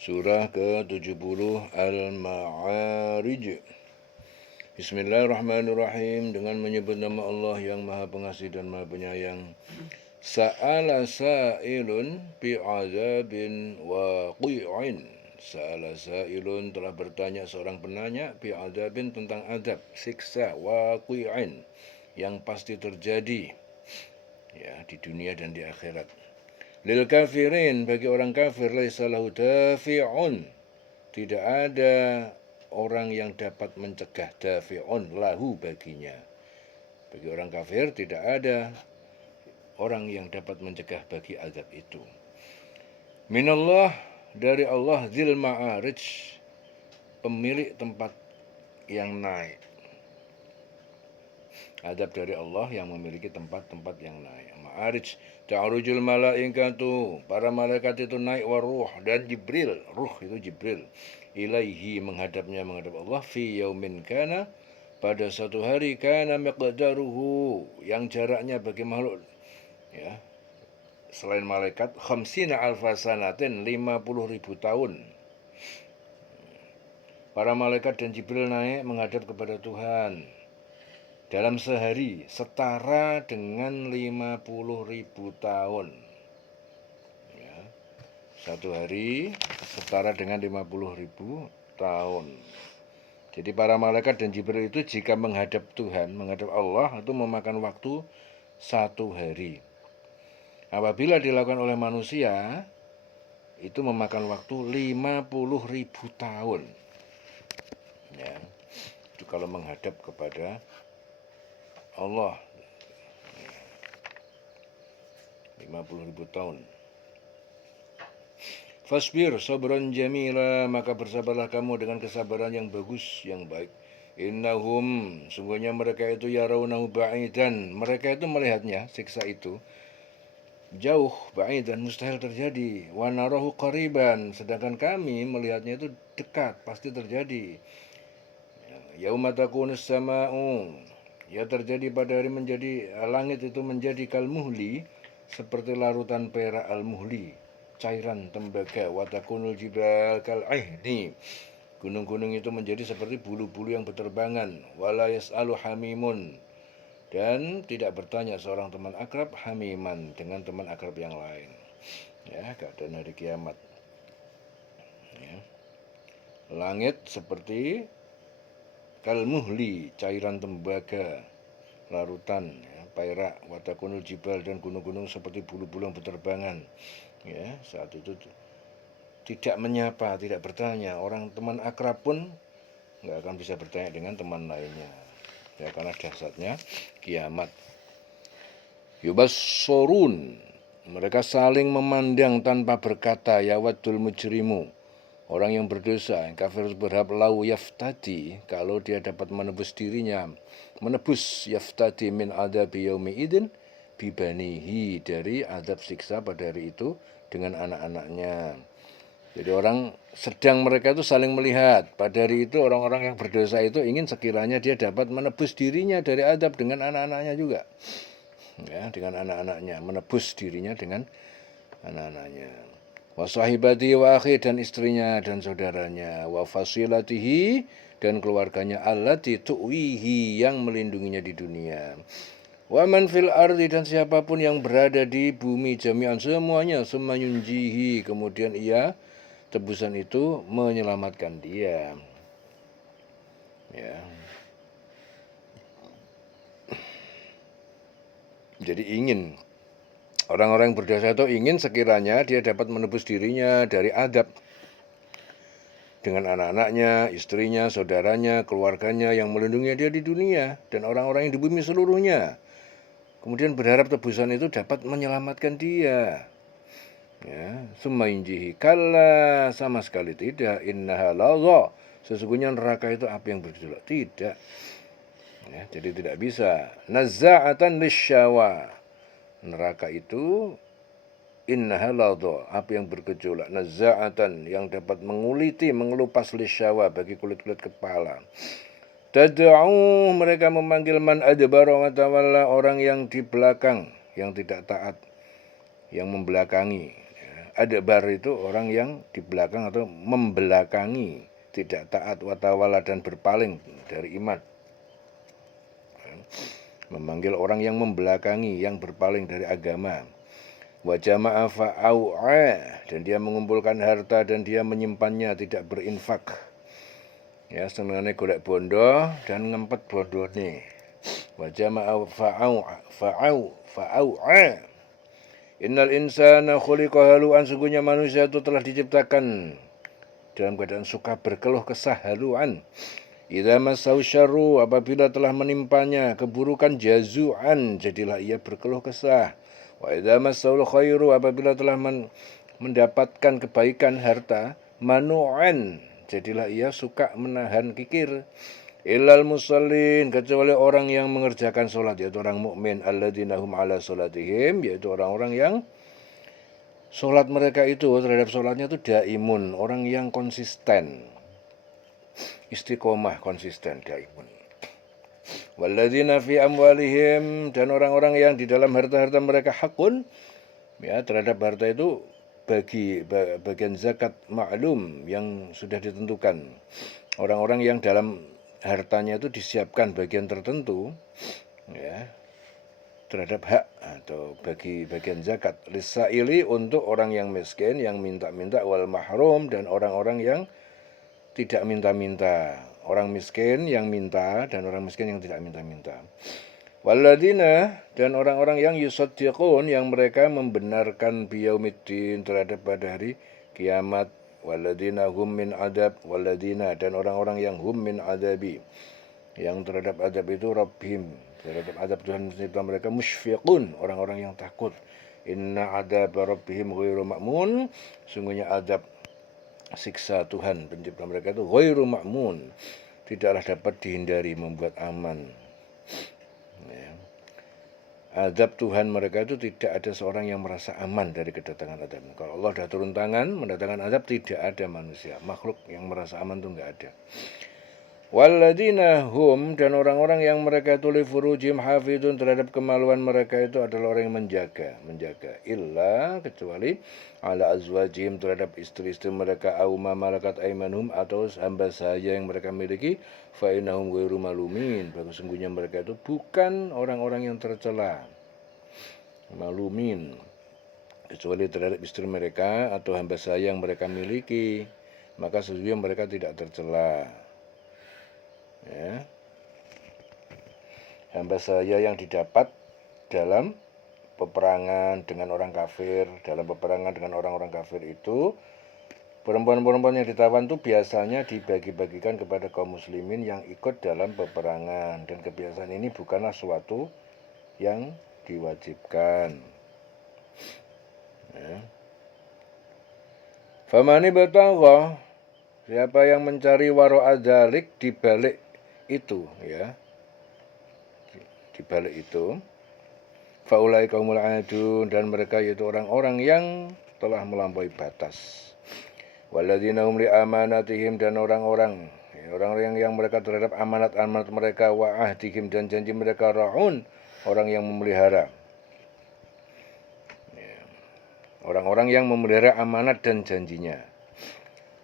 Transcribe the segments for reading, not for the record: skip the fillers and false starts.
Surah ke-70 Al-Ma'arij. Bismillahirrahmanirrahim. Dengan menyebut nama Allah yang Maha Pengasih dan Maha Penyayang. Sa'ala sa'ilun bi'adzabin waqi'in. Sa'ala sa'ilun, telah bertanya seorang penanya, bi'adzabin, tentang azab, siksa, waqi'in, yang pasti terjadi ya di dunia dan di akhirat. Lil kafirin, bagi orang kafir, laisa lahu dafi'un, tidak ada orang yang dapat mencegah, dafi'un lahu, baginya. Bagi orang kafir tidak ada orang yang dapat mencegah bagi azab itu. Minallah, dari Allah, dzil ma'arij, pemilik tempat yang naik. Azab dari Allah yang memiliki tempat-tempat yang naik. Ma'arij, ta'arujul malaikatu, para malaikat itu naik, waruh, dan Jibril, ruh itu Jibril, ilaihi, menghadap Allah, fi yaumin kana, pada satu hari, kana miqdaruhu, yang jaraknya bagi makhluk ya selain malaikat, khamsina alfa sanatin, 50.000 tahun. Para malaikat dan Jibril naik menghadap kepada Tuhan dalam sehari, setara dengan 50.000 tahun ya. Satu hari setara dengan 50.000 tahun. Jadi para malaikat dan Jibril itu jika menghadap Tuhan, menghadap Allah, itu memakan waktu satu hari. Apabila dilakukan oleh manusia, itu memakan waktu 50.000 tahun ya. Itu kalau menghadap kepada Allah 50.000 tahun. Fasbir sabran jamila, maka bersabarlah kamu dengan kesabaran yang bagus, yang baik. Innahum, sungguhnya mereka itu yarawnahu ba'idan, mereka itu melihatnya, siksa itu jauh, ba'idan, mustahil terjadi. Wa narahu qariban, sedangkan kami melihatnya itu dekat, pasti terjadi. Yauma takunus sama'u, ya terjadi pada hari menjadi langit itu menjadi kalmuhli, seperti larutan perak, al-muhli, cairan tembaga. Watakunul jibal kal ihni, gunung-gunung itu menjadi seperti bulu-bulu yang berterbangan. Wala yas'alu hamimun, dan tidak bertanya seorang teman akrab, hamiman, dengan teman akrab yang lain ya, keadaan hari kiamat ya. Langit seperti kalmuhli, cairan tembaga, larutan ya, perak. Watakunul jibal, dan gunung-gunung seperti bulu-bulu yang berterbangan ya. Saat itu tidak menyapa, tidak bertanya. Orang teman akrab pun nggak akan bisa bertanya dengan teman lainnya ya, karena dahsyatnya kiamat. Yubassorun, mereka saling memandang tanpa berkata. Yawadul mujrimu, orang yang berdosa, yang kafir, berharap, lau yaftadi, kalau dia dapat menebus dirinya, menebus yaftadi min adabi yaumi idin bibanihi, dari adab siksa pada hari itu dengan anak-anaknya. Jadi orang sedang, mereka itu saling melihat pada hari itu. Orang-orang yang berdosa itu ingin sekiranya dia dapat menebus dirinya dari adab dengan anak-anaknya juga ya, dengan anak-anaknya, menebus dirinya dengan anak-anaknya. Wa sahibati wa akhi, dan istrinya dan saudaranya. Wa fasilatihi, dan keluarganya. Allati tu'wihi, yang melindunginya di dunia. Wa man fil ardi, dan siapapun yang berada di bumi, jami'an, semuanya, semayunjihi, kemudian ia, tebusan itu, menyelamatkan dia ya. Jadi ingin orang-orang yang berdosa itu ingin sekiranya dia dapat menebus dirinya dari adab dengan anak-anaknya, istrinya, saudaranya, keluarganya yang melindungi dia di dunia, dan orang-orang yang di bumi seluruhnya. Kemudian berharap tebusan itu dapat menyelamatkan dia ya. Sumainjihi, kalla, sama sekali tidak. Innaha ladha, sesungguhnya neraka itu api yang bergejolak, tidak ya. Jadi tidak bisa. Nazza'atan lisyawa, neraka itu innaha ladha, api yang bergejolak. Nazza'atan, yang dapat menguliti, mengelupas, lisyawa, bagi kulit-kulit kepala. Tad'u, mereka memanggil, man adbara wa tawalla, orang yang di belakang, yang tidak taat, yang membelakangi ya. Adbar itu orang yang di belakang atau membelakangi, tidak taat, watawala dan berpaling dari iman. Memanggil orang yang membelakangi, yang berpaling dari agama. Wa jama'a fa'au'a, dan dia mengumpulkan harta dan dia menyimpannya, tidak berinfak. Ya, senengane golek bondo dan ngempet bondone. Wa jama'a fa'au'a. Innal insana khuliqa halu'an, sungguhnya manusia itu telah diciptakan dalam keadaan suka berkeluh kesah, halu'an. Idza massahu syarru, apabila telah menimpanya keburukan, jazu'an, jadilah ia berkeluh kesah. Wa idza massahu khairu, apabila telah mendapatkan kebaikan harta, manu'an, jadilah ia suka menahan kikir. Illal musallin, kecuali orang yang mengerjakan salat, yaitu orang mukmin, alladzina hum ala salatihim, yaitu orang-orang yang salat mereka itu terhadap salatnya itu daimun, orang yang konsisten. Istiqomah, konsisten, daimun. Walladzina fi amwalihim, dan orang-orang yang di dalam harta-harta mereka hakun, ya, terhadap harta itu bagian zakat maklum yang sudah ditentukan. Orang-orang yang dalam hartanya itu disiapkan bagian tertentu, ya, terhadap hak atau bagi bagian zakat. Lisaili, untuk orang yang miskin, yang minta-minta, wal mahrum, dan orang-orang yang tidak minta-minta. Orang miskin yang minta dan orang miskin yang tidak minta-minta. Walladzina, dan orang-orang yang yusaddiqun, yang mereka membenarkan biyaumiddin, terhadap pada hari kiamat. Walladzina hum min adab, walladzina, dan orang-orang yang hum min adabi, yang terhadap adab itu rabbihim, terhadap adab Tuhan pencipta mereka, musyfiqun, orang-orang yang takut. Inna adab rabbihim ghairu ma'mun, sungguhnya adab siksa Tuhan pencipta mereka itu ghairu ma'mun, tidaklah dapat dihindari, membuat aman. Ya. Adab Tuhan mereka itu tidak ada seorang yang merasa aman dari kedatangan adab. Kalau Allah sudah turun tangan mendatangkan adab, tidak ada manusia, makhluk yang merasa aman itu enggak ada. Walladzina hum, dan orang-orang yang mereka itu li furujim hafidun, terhadap kemaluan mereka itu adalah orang yang menjaga, illa, kecuali ala azwajim, terhadap istri-istri mereka, au ma malakat aimanhum, atau hamba sahaya yang mereka miliki, fa innahum ghairu malumin, sesungguhnya mereka itu bukan orang-orang yang tercela, malumin, kecuali terhadap istri mereka atau hamba sahaya yang mereka miliki, maka sesungguhnya mereka tidak tercela. Ya. Hamba sahaya yang didapat dalam peperangan dengan orang kafir, dalam peperangan dengan orang-orang kafir itu, perempuan-perempuan yang ditawan itu biasanya dibagi-bagikan kepada kaum muslimin yang ikut dalam peperangan, dan kebiasaan ini bukanlah suatu yang diwajibkan. Ya. Famani batagha, siapa yang mencari wara adzalik, di balik itu, ya, di balik itu, faulai kaumul adun, dan mereka yaitu orang-orang yang telah melampaui batas. Walladzina hum li amanatihim, dan orang-orang yang mereka terhadap amanat-amanat mereka, wa ahdihim, dan janji mereka, raun, orang yang memelihara. Orang-orang yang memelihara amanat dan janjinya.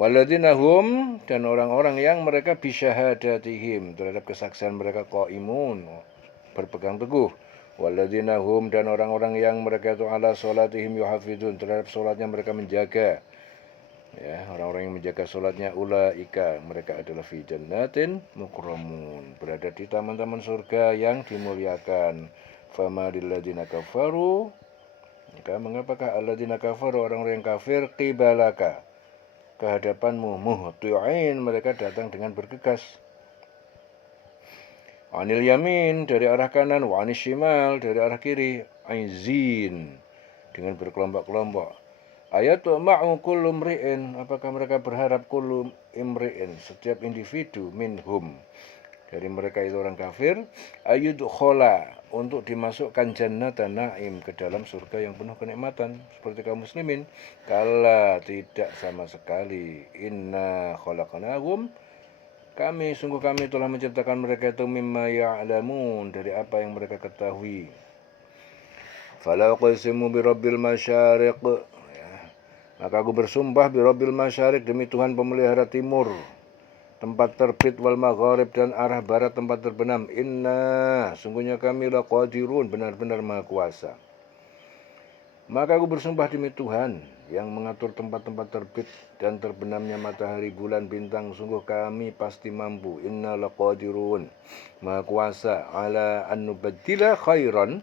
Walladzina hum, dan orang-orang yang mereka bisyahadatihim, terhadap kesaksian mereka, qaimun, berpegang teguh. Walladzina hum, dan orang-orang yang mereka itu ala sholatihim yuhafidun, terhadap sholatnya mereka menjaga. Ya, orang-orang yang menjaga sholatnya, ulaika, mereka adalah fi jannatin mukramun, berada di taman-taman surga yang dimuliakan. Fama lilladzina kafaru, mengapakah alladzina kafaru, orang-orang yang kafir, qibalaka, kehadapanmu, muhti'in, mereka datang dengan bergegas. Anil yamin, dari arah kanan, wa anis shimal, dari arah kiri, aizin, dengan berkelompok-kelompok. Ayatu ma'u kullu mri'in, apakah mereka berharap kullu imri'in, setiap individu, minhum, dari mereka itu orang kafir, ayudkhola, untuk dimasukkan jannatan na'im, ke dalam surga yang penuh kenikmatan, seperti kaum muslimin. Kala, tidak sama sekali. Inna khalaqnahum, sungguh kami telah menciptakan mereka itu mimma ya'lamun, dari apa yang mereka ketahui. Fala uqsimu birabbil masyariq, ya. Maka aku bersumpah birabbil masyariq, demi Tuhan pemelihara timur, tempat terbit, wal magharib, dan arah barat tempat terbenam. Inna, sungguhnya kami laqadirun, benar-benar maha kuasa. Maka aku bersumpah demi Tuhan yang mengatur tempat-tempat terbit dan terbenamnya matahari, bulan, bintang, sungguh kami pasti mampu. Inna laqadirun, maha kuasa, ala an nubaddila khairan,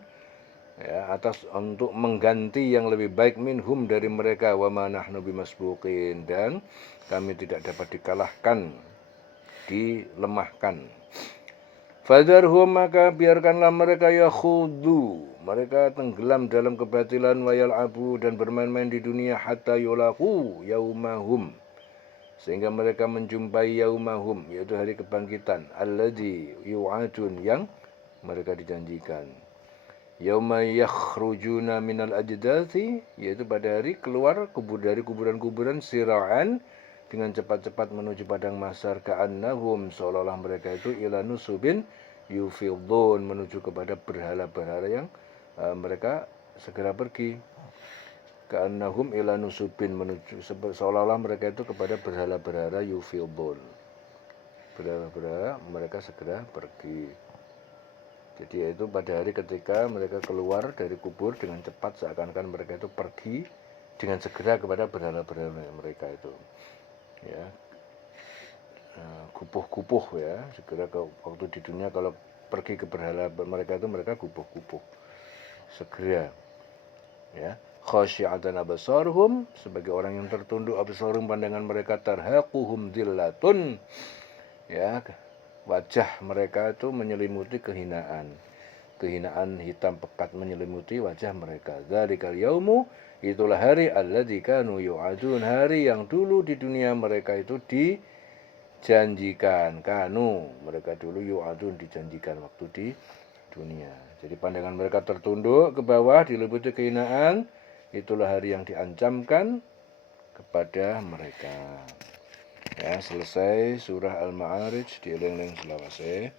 ya, atas untuk mengganti yang lebih baik, minhum dari mereka, wa ma nahnu bimasbuqin, dan kami tidak dapat dikalahkan, dilemahkan. Fadharhum, maka biarkanlah mereka yakhudu, mereka tenggelam dalam kebatilan, wayal abu, dan bermain-main di dunia, hatta yulaqu yaumahum, sehingga mereka menjumpai yaumahum, yaitu hari kebangkitan, alladzi yu'adun, yang mereka dijanjikan. Yauma yakhrujuna minal ajdathi, yaitu pada hari keluar dari kuburan-kuburan, sira'an, dengan cepat-cepat menuju padang mahsyar, ka'annahum, seolah-olah mereka itu ila nusubin yufidun, menuju kepada berhala-berhala yang mereka segera pergi. Ka'annahum ila nusubin, menuju seolah-olah mereka itu kepada berhala-berhala yufidun, berhala-berhala mereka segera pergi. Jadi yaitu pada hari ketika mereka keluar dari kubur dengan cepat, seakan-akan mereka itu pergi dengan segera kepada berhala-berhala mereka itu, ya, kupuh-kupuh, ya, segera ke waktu di dunia kalau pergi ke berhala mereka itu mereka kupuh-kupuh segera, ya. Khasyi'atan absaruhum, sebagai orang yang tertunduk, absaruhum, pandangan mereka, tarhaquhum dhillatun, ya, wajah mereka itu menyelimuti kehinaan. Kehinaan hitam pekat menyelimuti wajah mereka. Dzalikal yaumu, itulah hari, alladzi kanu yu'adun, hari yang dulu di dunia mereka itu dijanjikan. Kanu, mereka dulu yu'adun, dijanjikan waktu di dunia. Jadi pandangan mereka tertunduk ke bawah, diliputi kehinaan. Itulah hari yang diancamkan kepada mereka. Ya, selesai surah Al-Ma'arij, dieling-eling selawase.